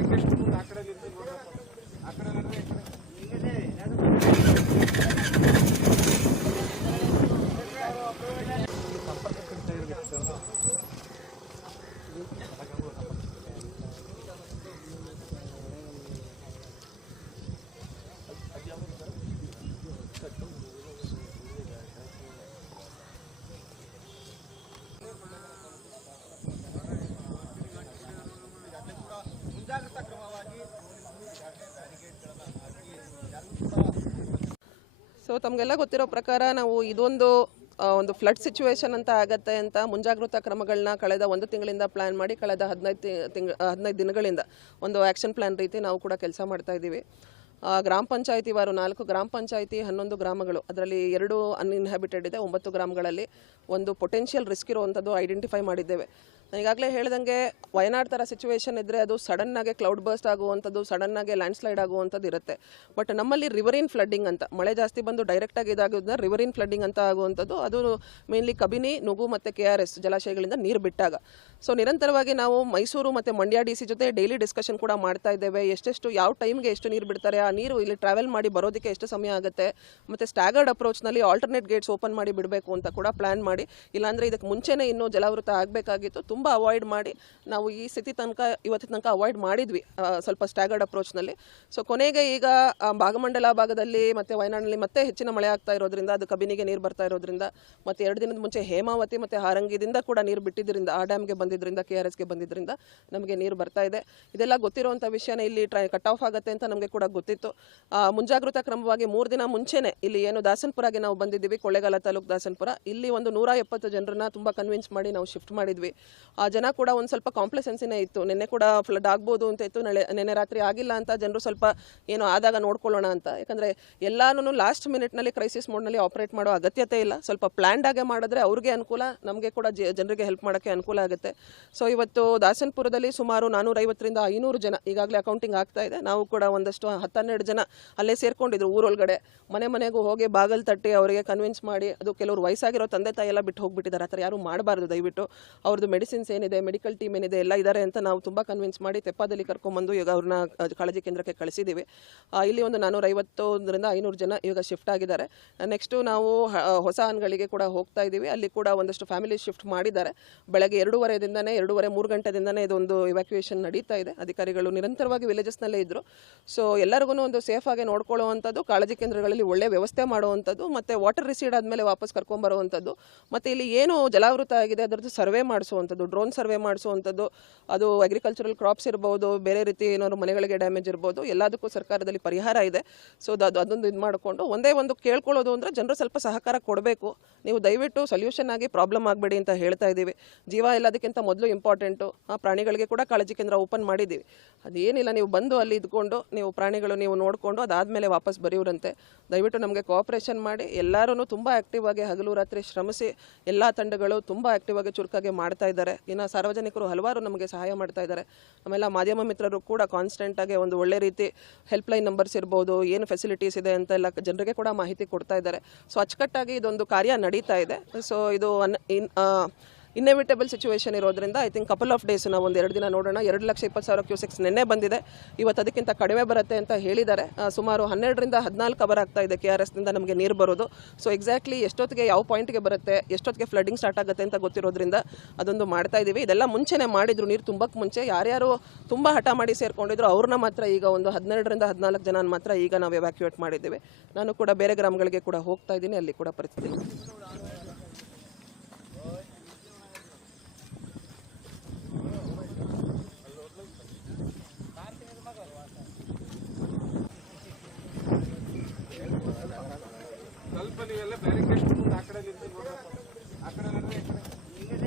Request అక్కడ అక్కడ so ತಮಗೆಲ್ಲ ಗೊತ್ತಿರೋ ಪ್ರಕಾರ ನಾವು ಇದೊಂದು ಒಂದು ಫ್ಲಡ್ ಸಿಚುವೇಶನ್ ಅಂತ ಆಗತ್ತೆ ಅಂತ ಮುಂಜಾಗ್ರತಾ ಕ್ರಮಗಳನ್ನ ಕಳೆದ ಒಂದು ತಿಂಗಳಿಂದ ಪ್ಲಾನ್ ಮಾಡಿ, ಕಳೆದ ಹದಿನೈದು ತಿಂಗ್ ಹದಿನೈದು ದಿನಗಳಿಂದ ಒಂದು ಆ್ಯಕ್ಷನ್ ಪ್ಲಾನ್ ರೀತಿ ನಾವು ಕೂಡ ಕೆಲಸ ಮಾಡ್ತಾ ಇದ್ದೀವಿ. ಗ್ರಾಮ ಪಂಚಾಯತಿ ವಾರು ನಾಲ್ಕು, ಗ್ರಾಮ ಪಂಚಾಯಿತಿ ಹನ್ನೊಂದು ಗ್ರಾಮಗಳು. ಅದರಲ್ಲಿ ಎರಡು ಅನ್ಇನ್ಹ್ಯಾಬಿಟೆಡ್ ಇದೆ, ಒಂಬತ್ತು ಗ್ರಾಮಗಳಲ್ಲಿ ಒಂದು ಪೊಟೆನ್ಷಿಯಲ್ ರಿಸ್ಕ್ ಇರುವಂಥದ್ದು ಐಡೆಂಟಿಫೈ ಮಾಡಿದ್ದೇವೆ. ಈಗಾಗಲೇ ಹೇಳ್ದಂಗೆ ವಯನಾಡ್ ಥರ ಸಿಚುವೇಶನ್ ಇದ್ದರೆ ಅದು ಸಡನ್ನಾಗೆ ಕ್ಲೌಡ್ ಬರ್ಸ್ಟ್ ಆಗುವಂಥದ್ದು ಸಡನ್ನಾಗೆ ಲ್ಯಾಂಡ್ ಸ್ಲೈಡ್ ಆಗುವಂಥದ್ದು ಇರುತ್ತೆ. ಬಟ್ ನಮ್ಮಲ್ಲಿ ರಿವರಿನ್ ಫ್ಲಡ್ಡಿಂಗ್ ಅಂತ, ಮಳೆ ಜಾಸ್ತಿ ಬಂದು ಡೈರೆಕ್ಟಾಗಿ ಇದಾಗೋದನ್ನ ರಿವರಿನ್ ಫ್ಲಡ್ಡಿಂಗ್ ಅಂತ ಆಗುವಂಥದ್ದು, ಅದು ಮೇನ್ಲಿ ಕಬಿನಿ ನುಗು ಮತ್ತು ಕೆ ಆರ್ ಎಸ್ ಜಲಾಶಯಗಳಿಂದ ನೀರು ಬಿಟ್ಟಾಗ. ಸೊ ನಿರಂತರವಾಗಿ ನಾವು ಮೈಸೂರು ಮತ್ತು ಮಂಡ್ಯ ಡಿ ಸಿ ಜೊತೆ ಡೈಲಿ ಡಿಸ್ಕಷನ್ ಕೂಡ ಮಾಡ್ತಾ ಇದ್ದೇವೆ. ಎಷ್ಟೆಷ್ಟು, ಯಾವ ಟೈಮ್ಗೆ ಎಷ್ಟು ನೀರು ಬಿಡ್ತಾರೆ, ಆ ನೀರು ಇಲ್ಲಿ ಟ್ರಾವೆಲ್ ಮಾಡಿ ಬರೋದಕ್ಕೆ ಎಷ್ಟು ಸಮಯ ಆಗುತ್ತೆ, ಮತ್ತು ಸ್ಟ್ಯಾಗರ್ಡ್ ಅಪ್ರೋಚ್ನಲ್ಲಿ ಆಲ್ಟರ್ನೇಟ್ ಗೇಟ್ಸ್ ಓಪನ್ ಮಾಡಿ ಬಿಡಬೇಕು ಅಂತ ಕೂಡ ಪ್ಲ್ಯಾನ್ ಮಾಡಿ. ಇಲ್ಲಾಂದರೆ ಇದಕ್ಕೆ ಮುಂಚೆನೇ ಇನ್ನೂ ಜಲಾವೃತ ಆಗಬೇಕಾಗಿತ್ತು. ತುಂಬ ಅವಾಯ್ಡ್ ಮಾಡಿ ನಾವು ಈ ಸ್ಥಿತಿ ತನಕ, ಇವತ್ತಿನ ತನಕ ಅವಾಯ್ಡ್ ಮಾಡಿದ್ವಿ ಸ್ವಲ್ಪ ಸ್ಟ್ಯಾಗರ್ಡ್ ಅಪ್ರೋಚ್ನಲ್ಲಿ ಸೊ ಕೊನೆಗೆ ಈಗ ಭಾಗಮಂಡಲ ಭಾಗದಲ್ಲಿ ಮತ್ತು ವಯನಾಡಿನಲ್ಲಿ ಮತ್ತೆ ಹೆಚ್ಚಿನ ಮಳೆ ಆಗ್ತಾ ಇರೋದ್ರಿಂದ, ಅದು ಕಬಿನಿಗೆ ನೀರು ಬರ್ತಾ ಇರೋದ್ರಿಂದ, ಮತ್ತು ಎರಡು ದಿನದ ಮುಂಚೆ ಹೇಮಾವತಿ ಮತ್ತು ಹಾರಂಗಿದಿಂದ ಕೂಡ ನೀರು ಬಿಟ್ಟಿದ್ದರಿಂದ ಆ ಡ್ಯಾಮ್ಗೆ ಬಂದಿದ್ದರಿಂದ ಕೆ ಆರ್ ಎಸ್ಗೆ ಬಂದಿದ್ದರಿಂದ ನಮಗೆ ನೀರು ಬರ್ತಾ ಇದೆ. ಇದೆಲ್ಲ ಗೊತ್ತಿರುವಂಥ ವಿಷಯನೇ ಇಲ್ಲಿ ಟ್ರೈ ಕಟ್ ಆಫ್ ಆಗುತ್ತೆ ಅಂತ ನಮಗೆ ಕೂಡ ಗೊತ್ತಿತ್ತು. ಮುಂಜಾಗ್ರತಾ ಕ್ರಮವಾಗಿ ಮೂರು ದಿನ ಮುಂಚೆನೆ ಇಲ್ಲಿ ಏನು ದಾಸನ್ಪುರಗೆ ನಾವು ಬಂದಿದ್ದೀವಿ, ಕೊಳ್ಳೇಗಾಲ ತಾಲೂಕು ದಾಸನ್ಪುರ. ಇಲ್ಲಿ ಒಂದು ನೂರ ಎಪ್ಪತ್ತು ಜನರನ್ನ ತುಂಬ ಕನ್ವಿನ್ಸ್ ಮಾಡಿ ನಾವು ಶಿಫ್ಟ್ ಮಾಡಿದ್ವಿ. ಆ ಜನ ಕೂಡ ಒಂದು ಸ್ವಲ್ಪ ಕಾಂಪ್ಲೆಸೆನ್ಸಿನೇ ಇತ್ತು. ನಿನ್ನೆ ಕೂಡ ಫ್ಲಡ್ ಆಗ್ಬೋದು ಅಂತ ಇತ್ತು. ನಳೆ, ನಿನ್ನೆ ರಾತ್ರಿ ಆಗಿಲ್ಲ ಅಂತ ಜನರು ಸ್ವಲ್ಪ ಏನು ಆದಾಗ ನೋಡ್ಕೊಳ್ಳೋಣ ಅಂತ. ಯಾಕಂದರೆ ಎಲ್ಲಾನು ಲಾಸ್ಟ್ ಮಿನಿಟ್ನಲ್ಲಿ ಕ್ರೈಸಿಸ್ ಮೋಡ್ನಲ್ಲಿ ಆಪರೇಟ್ ಮಾಡೋ ಅಗತ್ಯತೆ ಇಲ್ಲ. ಸ್ವಲ್ಪ ಪ್ಲ್ಯಾಂಡ್ ಆಗೇ ಮಾಡಿದ್ರೆ ಅವ್ರಿಗೆ ಅನುಕೂಲ, ನಮಗೆ ಕೂಡ ಜನರಿಗೆ ಹೆಲ್ಪ್ ಮಾಡೋಕ್ಕೆ ಅನುಕೂಲ ಆಗುತ್ತೆ. ಸೊ ಇವತ್ತು ದಾಸನ್ಪುರದಲ್ಲಿ ಸುಮಾರು ನಾನೂರೈವತ್ತರಿಂದ ಐನೂರು ಜನ, ಈಗಾಗಲೇ ಅಕೌಂಟಿಂಗ್ ಆಗ್ತಾ ಇದೆ. ನಾವು ಕೂಡ ಒಂದಷ್ಟು ಹತ್ತನ್ನೆರಡು ಜನ ಅಲ್ಲೇ ಸೇರ್ಕೊಂಡಿದ್ರು ಊರೊಳಗಡೆ. ಮನೆ ಮನೆಗೂ ಹೋಗಿ ಬಾಗಲ್ ತಟ್ಟಿ ಅವರಿಗೆ ಕನ್ವಿನ್ಸ್ ಮಾಡಿ, ಅದು ಕೆಲವರು ವಯಸ್ಸಾಗಿರೋ ತಂದೆ ತಾಯಿ ಎಲ್ಲ ಬಿಟ್ಟು ಹೋಗ್ಬಿಟ್ಟಿದ್ದಾರೆ. ಆ ಥರ ಯಾರು ಮಾಡಬಾರ್ದು ದಯವಿಟ್ಟು. ಅವ್ರದ್ದು ಮೆಡಿಸಿನ್ಸ್ ಏನಿದೆ ಮೆಡಿಕಲ್ ಟೀಮ್ ಏನಿದೆ, ಎಲ್ಲ ಇದ್ದಾರೆ ಅಂತ ನಾವು ತುಂಬ ಕನ್ವಿನ್ಸ್ ಮಾಡಿ ತೆಪ್ಪದಲ್ಲಿ ಕರ್ಕೊಂಬಂದು ಈಗ ಅವ್ರನ್ನ ಕಾಳಜಿ ಕೇಂದ್ರಕ್ಕೆ ಕಳಿಸಿದ್ದೀವಿ ಇಲ್ಲಿ ಒಂದು ನಾನೂರೈವತ್ತೊಂದರಿಂದ ಐನೂರು ಜನ ಇವಾಗ ಶಿಫ್ಟ್ ಆಗಿದ್ದಾರೆ. ನೆಕ್ಸ್ಟು ನಾವು ಹೊಸ ಅನ್ಗಳಿಗೆ ಕೂಡ ಹೋಗ್ತಾ ಇದ್ದೀವಿ ಅಲ್ಲಿ ಕೂಡ ಒಂದಷ್ಟು ಫ್ಯಾಮಿಲಿ ಶಿಫ್ಟ್ ಮಾಡಿದ್ದಾರೆ. ಬೆಳಗ್ಗೆ ಎರಡೂವರೆದಿಂದನೇ, ಎರಡೂವರೆ ಮೂರು ಗಂಟೆದಿಂದನೇ ಇದೊಂದು ಇವ್ಯಾಕ್ಯುಯೇಷನ್ ನಡೀತಾ ಇದೆ. ಅಧಿಕಾರಿಗಳು ನಿರಂತರವಾಗಿ ವಿಲೇಜಸ್ನಲ್ಲೇ ಇದ್ದರು ಸೊ ಎಲ್ಲರಿಗೂ ಒಂದು ಸೇಫ್ ಆಗಿ ನೋಡ್ಕೊಳ್ಳುವಂಥದ್ದು, ಕಾಳಜಿ ಕೇಂದ್ರಗಳಲ್ಲಿ ಒಳ್ಳೆ ವ್ಯವಸ್ಥೆ ಮಾಡುವಂಥದ್ದು, ಮತ್ತು ವಾಟರ್ ರಿಸೀಡ್ ಆದಮೇಲೆ ವಾಪಸ್ ಕರ್ಕೊಂಬರುವಂಥದ್ದು, ಮತ್ತು ಇಲ್ಲಿ ಏನು ಜಲಾವೃತ ಆಗಿದೆ ಅದರದ್ದು ಸರ್ವೆ ಮಾಡಿಸುವಂಥದ್ದು. ಡ್ರೋನ್ ಸರ್ವೆ ಮಾಡಿಸುವಂಥದ್ದು, ಅದು ಅಗ್ರಿಕಲ್ಚರಲ್ ಕ್ರಾಪ್ಸ್ ಇರ್ಬೋದು, ಬೇರೆ ರೀತಿ ಏನಾದ್ರು ಮನೆಗಳಿಗೆ ಡ್ಯಾಮೇಜ್ ಇರ್ಬೋದು, ಎಲ್ಲದಕ್ಕೂ ಸರ್ಕಾರದಲ್ಲಿ ಪರಿಹಾರ ಇದೆ. ಸೊ ಅದು ಅದೊಂದು ಇದು ಮಾಡಿಕೊಂಡು ಒಂದೇ ಒಂದು ಕೇಳ್ಕೊಳ್ಳೋದು ಅಂದರೆ ಜನರು ಸ್ವಲ್ಪ ಸಹಕಾರ ಕೊಡಬೇಕು. ನೀವು ದಯವಿಟ್ಟು ಸೊಲ್ಯೂಷನ್ ಆಗಿ ಪ್ರಾಬ್ಲಮ್ ಆಗಬೇಡಿ ಅಂತ ಹೇಳ್ತಾ ಇದ್ದೀವಿ. ಜೀವ ಎಲ್ಲದಕ್ಕಿಂತ ಮೊದಲು ಇಂಪಾರ್ಟೆಂಟು ಆ ಪ್ರಾಣಿಗಳಿಗೆ ಕೂಡ ಕಾಳಜಿ ಕೇಂದ್ರ ಓಪನ್ ಮಾಡಿದ್ದೀವಿ. ಅದೇನಿಲ್ಲ, ನೀವು ಬಂದು ಅಲ್ಲಿ ಇದ್ಕೊಂಡು ನೀವು ಪ್ರಾಣಿಗಳು ನೀವು ನೋಡಿಕೊಂಡು ಅದಾದಮೇಲೆ ವಾಪಸ್ ಬರೆಯೋರಂತೆ ದಯವಿಟ್ಟು ನಮಗೆ ಕೋಆಪ್ರೇಷನ್ ಮಾಡಿ ಎಲ್ಲರೂ ತುಂಬ ಆ್ಯಕ್ಟಿವ್ ಆಗಿ ಹಗಲು ರಾತ್ರಿ ಶ್ರಮಿಸಿ, ಎಲ್ಲ ತಂಡಗಳು ತುಂಬ ಆ್ಯಕ್ಟಿವ್ ಆಗಿ ಚುರುಕಾಗಿ ಮಾಡ್ತಾ ಇದ್ದಾರೆ. ಇನ್ನು ಸಾರ್ವಜನಿಕರು ಹಲವಾರು ನಮಗೆ ಸಹಾಯ ಮಾಡ್ತಾ ಇದ್ದಾರೆ. ಆಮೇಲೆ ಮಾಧ್ಯಮ ಮಿತ್ರರು ಕೂಡ ಕಾನ್ಸ್ಟೆಂಟಾಗಿ ಒಂದು ಒಳ್ಳೆ ರೀತಿ ಹೆಲ್ಪ್ಲೈನ್ ನಂಬರ್ಸ್ ಇರ್ಬೋದು, ಏನು ಫೆಸಿಲಿಟೀಸ್ ಇದೆ ಅಂತ ಎಲ್ಲ ಜನರಿಗೆ ಕೂಡ ಮಾಹಿತಿ ಕೊಡ್ತಾ ಇದ್ದಾರೆ. ಸೊ ಅಚ್ಚುಕಟ್ಟಾಗಿ ಇದೊಂದು ಕಾರ್ಯ ನಡೀತಾ ಇದೆ. ಸೊ ಇದು ಅನ್, ಇನ್ ಇನ್ನೆವಿಟಬಲ್ ಸಿಚುವೇಶನ್ ಇರೋದ್ರಿಂದ I think couple of days ನಾವು ಒಂದು ಎರಡು ದಿನ ನೋಡೋಣ. ಎರಡು ಲಕ್ಷ ಇಪ್ಪತ್ತು ಸಾವಿರ ಕ್ಯೂಸೆಕ್ಸ್ ನಿನ್ನೆ ಬಂದಿದೆ. ಇವತ್ತು ಅದಕ್ಕಿಂತ ಕಡಿಮೆ ಬರುತ್ತೆ ಅಂತ ಹೇಳಿದ್ದಾರೆ. ಸುಮಾರು ಹನ್ನೆರಡರಿಂದ ಹದಿನಾಲ್ಕು ಅವರ್ ಆಗ್ತಾ ಇದೆ ಕೆ ಆರ್ ಎಸ್ನಿಂದ ನಮಗೆ ನೀರು ಬರೋದು. ಸೊ ಎಕ್ಸಾಕ್ಟ್ಲಿ ಎಷ್ಟೊತ್ತಿಗೆ ಯಾವ ಪಾಯಿಂಟ್ಗೆ ಬರುತ್ತೆ, ಎಷ್ಟೊತ್ತಿಗೆ ಫ್ಲಡ್ಡಿಂಗ್ ಸ್ಟಾರ್ಟ್ ಆಗುತ್ತೆ ಅಂತ ಗೊತ್ತಿರೋದ್ರಿಂದ ಅದೊಂದು ಮಾಡ್ತಾ ಇದ್ದೀವಿ ಇದೆಲ್ಲ ಮುಂಚೆನೇ ಮಾಡಿದ್ರು, ನೀರು ತುಂಬಕ್ಕೆ ಮುಂಚೆ. ಯಾರ್ಯಾರು ತುಂಬ ಹಠ ಮಾಡಿ ಸೇರ್ಕೊಂಡಿದ್ರು, ಅವ್ರನ್ನ ಮಾತ್ರ ಈಗ ಒಂದು ಹದಿನೆರಡರಿಂದ ಹದಿನಾಲ್ಕು ಜನ ಮಾತ್ರ ಈಗ ನಾವು ಎವ್ಯಾಕ್ಯುಯೇಟ್ ಮಾಡಿದ್ದೀವಿ. ನಾನು ಕೂಡ ಬೇರೆ ಗ್ರಾಮಗಳಿಗೆ ಕೂಡ ಹೋಗ್ತಾ ಇದ್ದೀನಿ, ಅಲ್ಲಿ ಕೂಡ ಪರಿಸ್ಥಿತಿ. ಸ್ವಲ್ಪ ಎಲ್ಲ ಮುಂದೆ ಆ ಕಡೆ ನಿಂತು ನೋಡಪ್ಪ ಆ ಕಡೆ.